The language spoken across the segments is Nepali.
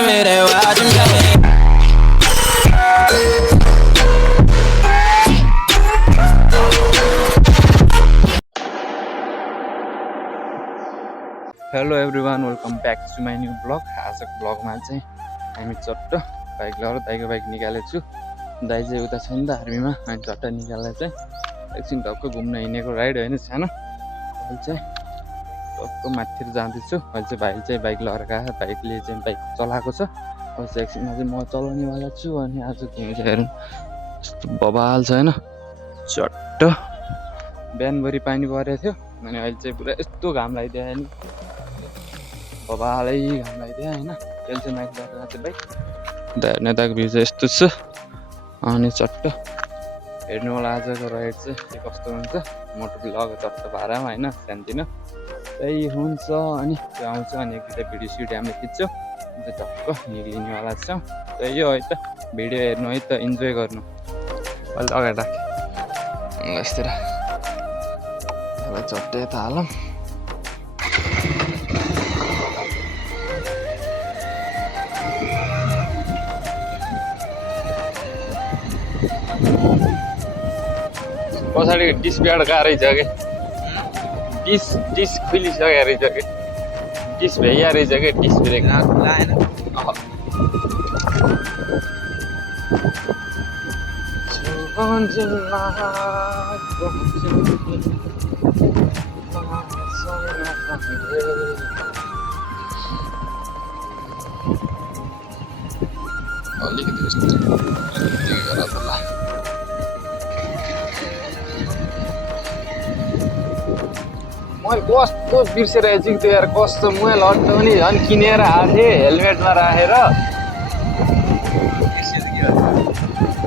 मेरे वाज में hello everyone welcome back to my new blog. आजको ब्लगमा चाहिँ हामी चट्ट बाइक लगाएर दाइको बाइक निकालेको छु। दाइ चाहिँ उता छ नि त आर्मीमा, अनि चट्ट निकालेर चाहिँ एकछिन टक्क घुम्न हिँडेको राइड होइन सानो। अहिले चाहिँ टक्क माथितिर जाँदैछु। अहिले चाहिँ भाइले चाहिँ बाइक लगाएर गएको, भाइले चाहिँ बाइक चलाएको छ। अहिले चाहिँ एकछिनमा चाहिँ म चलाउनेवाला छु। अनि आज घुम चाहिँ हेरौँ यस्तो बबाल छ होइन, चट्ट बिहानभरि पानी परेको थियो अनि अहिले चाहिँ पुरा यस्तो घाम लागिदियो नि, बबालै घाम लागिदियो होइन। त्यसले चाहिँ माथि बाटो चाहिँ बाइक हेर्ने यताको भ्यू चाहिँ यस्तो छ। अनि चट्ट हेर्नु होला आजको राइड चाहिँ के कस्तो हुन्छ। मोटर लगाएको चट्ट भाडामा होइन, सानोतिनो त्यही हुन्छ। अनि त्यो आउँछ अनि एक दुईवटा भिडियो सिडियो हामीले खिच्छौँ, अन्त टक्क निक्लिनेवाला छौँ। त्यही हो है त, भिडियो हेर्नु है त, इन्जोय गर्नु। अहिले अगाडि राखेँ यस्तै चट्टै यता हालौँ। पछाडि डिस ब्याड गएको रहेछ कि, डिस खुलिसकेको रहेछ कि, डिस भ्याइया रहेछ कि, डिस ब्रेक लाएन। अलिकति यस्तो मैले कस्तो बिर्सेर आएछु त्यो यार, कस्तो मोबाइल हट्छ पनि झन् किनेर आएको थिएँ हेलमेटमा राखेर।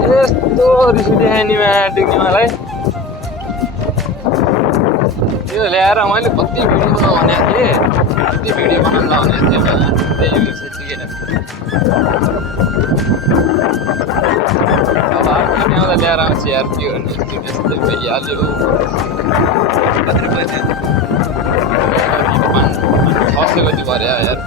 यस्तो रिस उठ्यो नि म्याटिक्ने मलाई। त्यो ल्याएर मैले कति भिडियो बनाउनु भनेको थिएँ, कति भिडियो बनाउनु भनेको थिएँ मैले, त्यही रिस उठ्यो। अब किने आउँदा ल्याएर आउँछ यार, के गर्नु यस्तो त्यस्तै भइहाल्यो। कति रुपियाँ थियो? 600 कति पऱ्यो यार।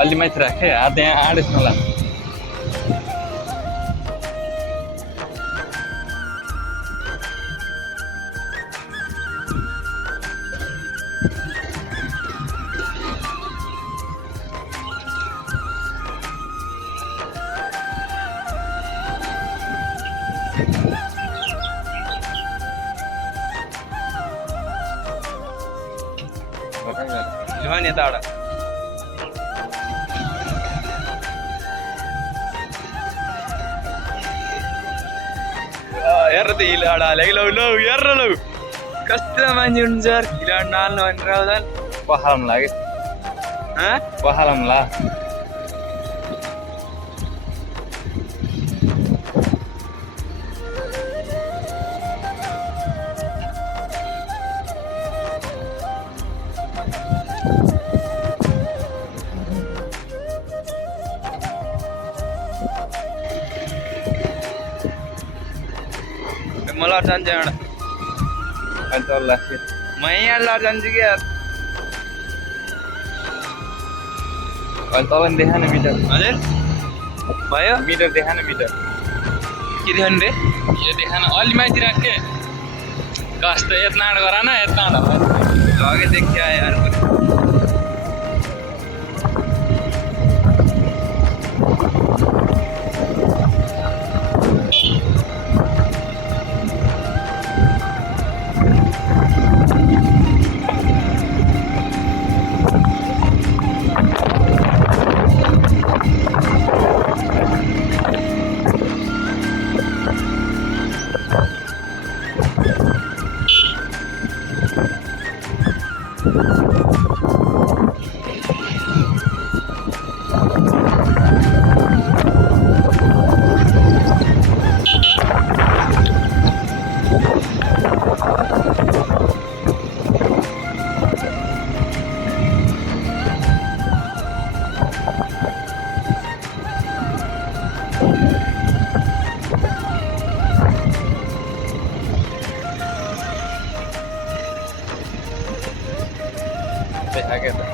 अलि माथि राखेँ, हात यहाँ आडेछ मलाई। लिवान यता आडा हेर त हिल आडा लौ लौ हेर लौ कस्तो मान्छे हुन्छ हिल नाल्नु भनेर झन् पखालम लाग्यो। पखालम ला मला जान्छ एउटा अनि चल्ला मैं यहाँ लड जान्छु कि यार अहिले तल देखा न मिटर हजुर भयो मिटर देखा न मिटर के देखाउनु रे यो देखा न अलि माथि राख्ने कस्तो यत्ना गर न यत्ना लगे देखिया यार आगे त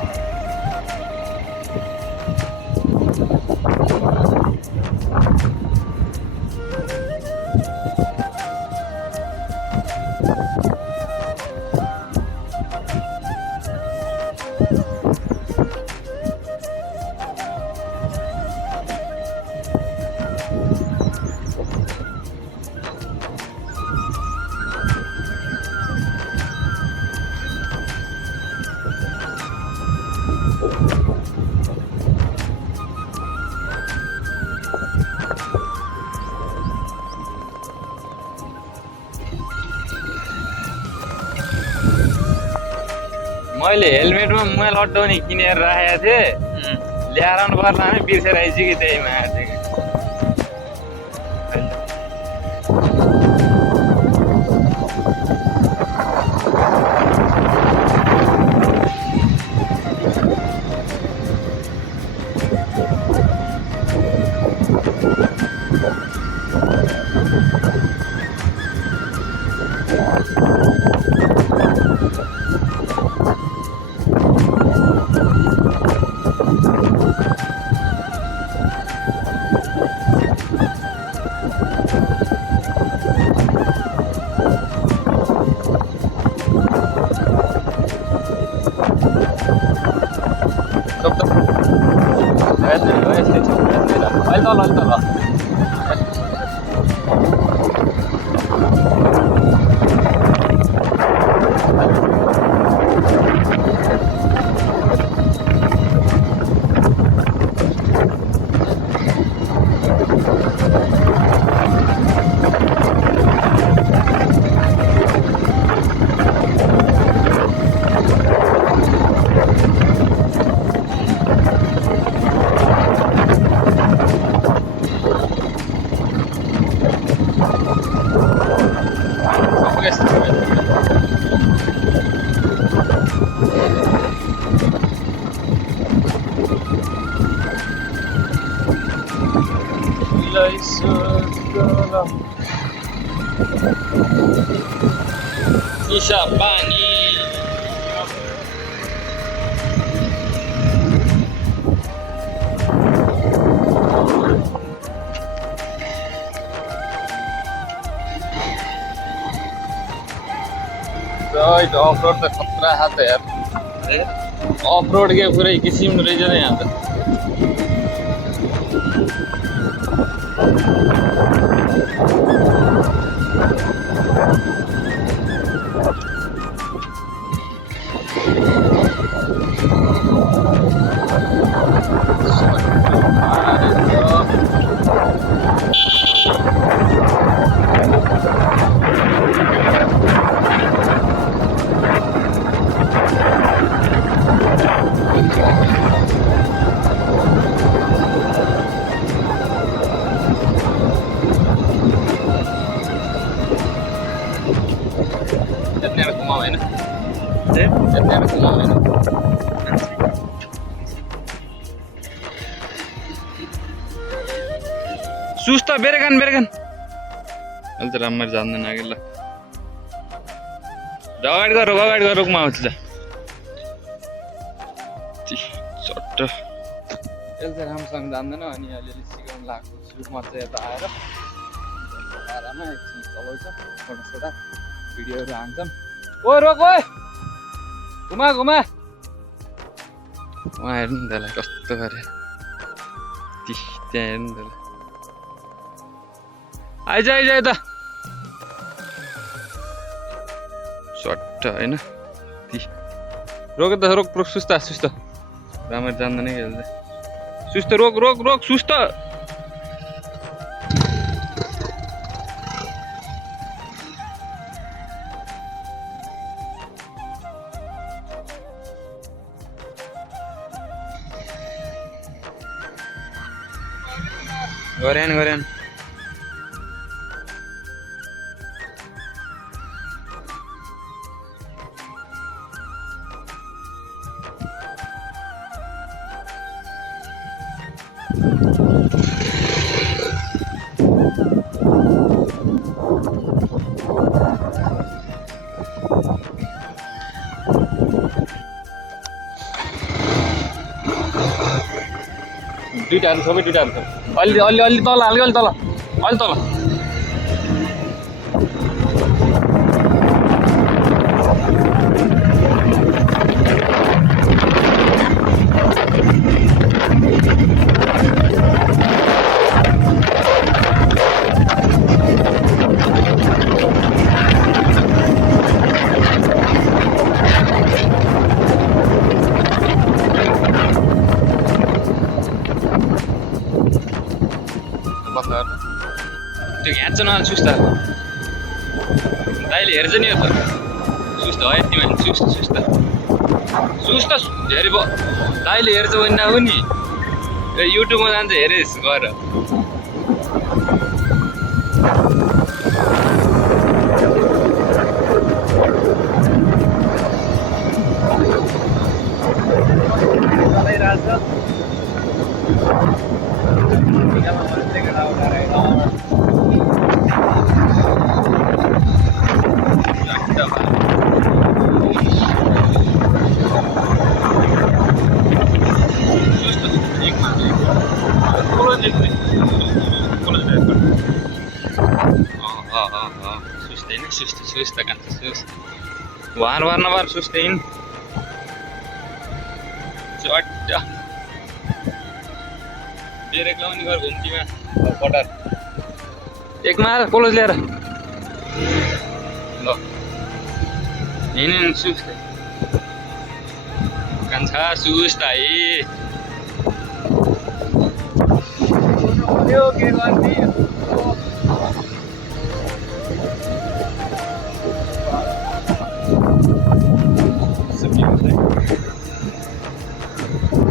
मैले हेलमेटमा मोबाइल अड्डाउने किनेर राखेको थिएँ ल्याएर आउनु पर्ला नि बिर्सेर आइज कि त्यहीमा आएको Isha Bani. ऑफ रोड तो खतरा है तो यार ऑफ रोड के पूरे किसी में रह जाने यहाँ पे सुस्ता बेरेगन बेरेगन अहिले त राम्ररी जान्दैन अघि ल अगाडि गर रोकमा आउँछ जा चट्ट यसले चाहिँ राम्रोसँग जान्दैन अनि अलिअलि सिकाउनु लागेको छु म चाहिँ यता आएर आरामै एकछिन चलाउँछ छोटा भिडियोहरू हान्छन् ओ रोक ओ घुमा उहाँ हेर्नु नि त्यसलाई कस्तो गरे त्यहाँ हेर्नु त्यसलाई आइज यता चट्ट होइन रोक त रोक सुस्त राम्ररी जान्दैन खेल्दै सुस्त रोक सुस्त गरेन दुईटाहरू सबै दुईटाहरू छ अलि तल अलि तल त्यो घ्याँच न सुस्त दाइले हेर्छ नि यो त सुस्त है यति मान्छे सुस्त धेरै भयो दाइले हेर्छ भने नहो नि युट्युबमा जान्छ हेरेस् गएर सुस्त कान्छ वार नवार सुस्तेन चट्ट बेरेक लाउने घर घुम्तीमा पटार एक माल कोलोज ल्याएर ल हिँड्नु सुस्त कान्छा सुस्त है के गर्ने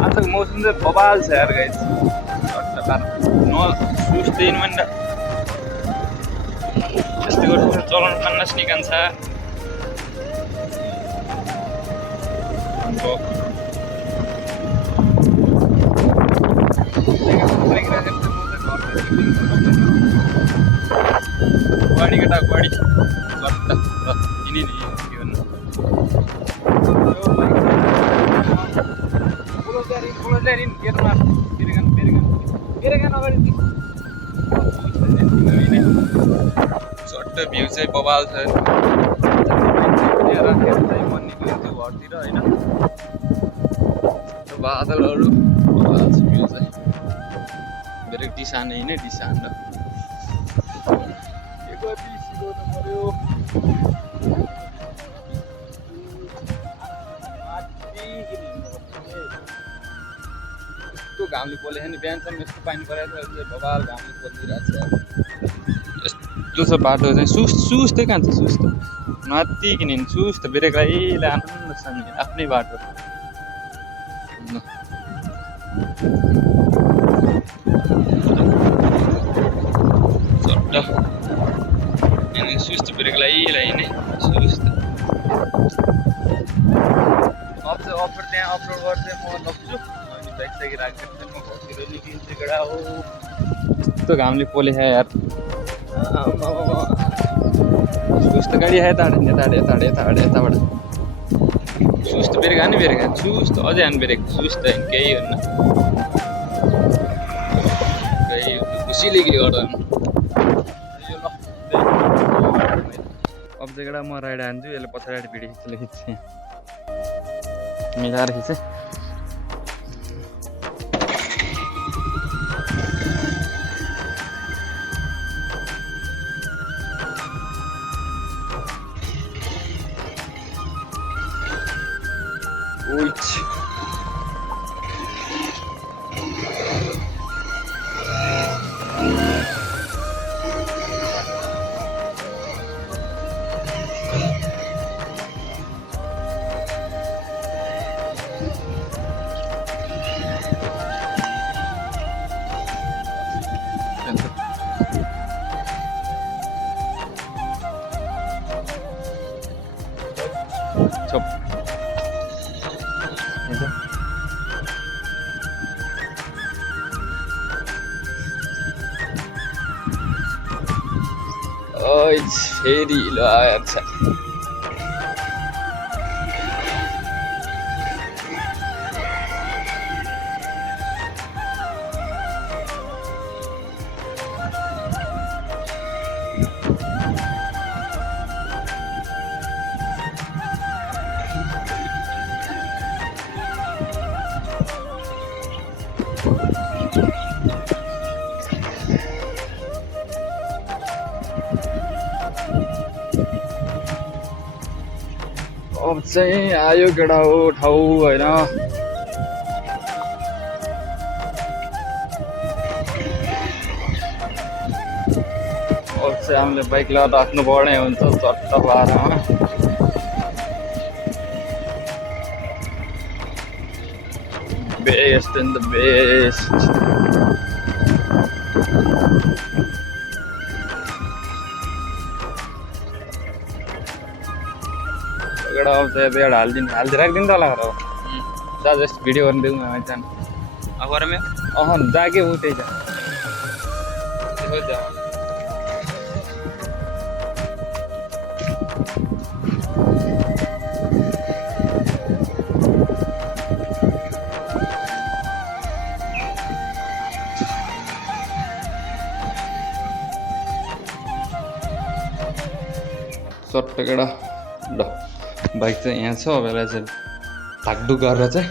आजको मौसम चाहिँ बबाल छ यार गाइस सुस्दैन भन्दा यस्तै गर्छ चलाउनु पन्नास निकाल्छ गाडी केटा गाडी यिनी के भन्नु चट्ट भ्यू चाहिँ बबाल छ मन निक्लिन्थ्यो घरतिर होइन बादलहरू बबाल छ भ्यू चाहिँ बेरेक डिसान होइन डिसान घामले पोले नि बिहानसम्म यस्तो पानी परेको छ बबाल घामले पोलिरहेको छ यस्तो छ बाटो चाहिँ सुस्तै कान्छ सुस्त नत्तिकिन सुस्त बेरेकलाई आनन्द छ नि आफ्नै बाटो चट्ट सुस्त बेरेकलाई नै सुस्त अफर त्यहाँ अपलोड गर्दै म लग्छु बाइक राखेर म घरतिर निक्लिन्छु केटा हो यस्तो घामले पोले यार सुस्त गाडी आयो यताबाट सुस्त ब्रेक हान्ने ब्रेक सुस्त अझै हान्ने ब्रेक सुस्त होइन केही हुन्न खुसीले के गर्दा अब चाहिँ म राइड हान्छु यसले पछाडि भिडियो खिच्छ मिलाएर खिचेँ फेरि ल आएछ अब चाहिँ आयो केटा हो ठाउँ होइन अब चाहिँ हामीले बाइक लगाएर राख्नु पर्ने हुन्छ चट्ट बाह्रमा बेस्ट इन द बेस्ट एउटा आउँछ एउटा हालिदिनु राखिदिनु त होला जा जस्ट भिडियो गर्नु दिउँ जानु अब गरौँ जागे हो त्यही जा सट्ट केटा ल बाइक चाहिँ यहाँ छ अब यसलाई चाहिँ ढाकढुक गरेर चाहिँ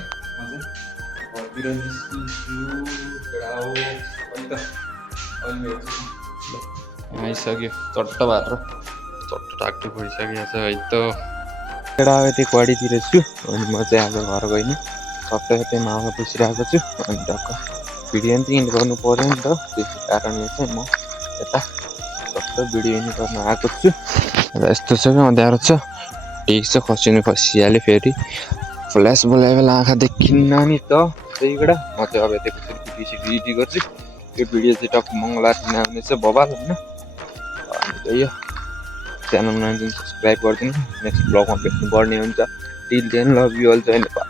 घरतिर आइसक्यो चट्ट भएर चट्ट ढाकढुक भइसकेको छ है त केटा अब त्यो कडीतिर छु अनि म चाहिँ आज घर गइनँ सट्ट त्यही मामा बसिरहेको छु अनि टक्क भिडियो पनि इन्ड गर्नु पऱ्यो नि त त्यसै कारणले चाहिँ म यता सट्ट भिडियो इन्ड गर्न आएको छु र यस्तो छ कि अँध्यारो छ ठिक छ खसिहाल्यो फेरि फ्ल्यास बोलायो बेला आँखा देखिन्न नि त त्यही बेला म चाहिँ अब यता भिडियो एडिट गर्छु त्यो भिडियो चाहिँ टक्क मङ्गलबार आउनेछ बबाल होइन अनि त्यही हो च्यानलमा सब्सक्राइब गरिदिनु नेक्स्ट ब्लगमा भेट्नु पर्ने हुन्छ till then love you all जय नेपाल।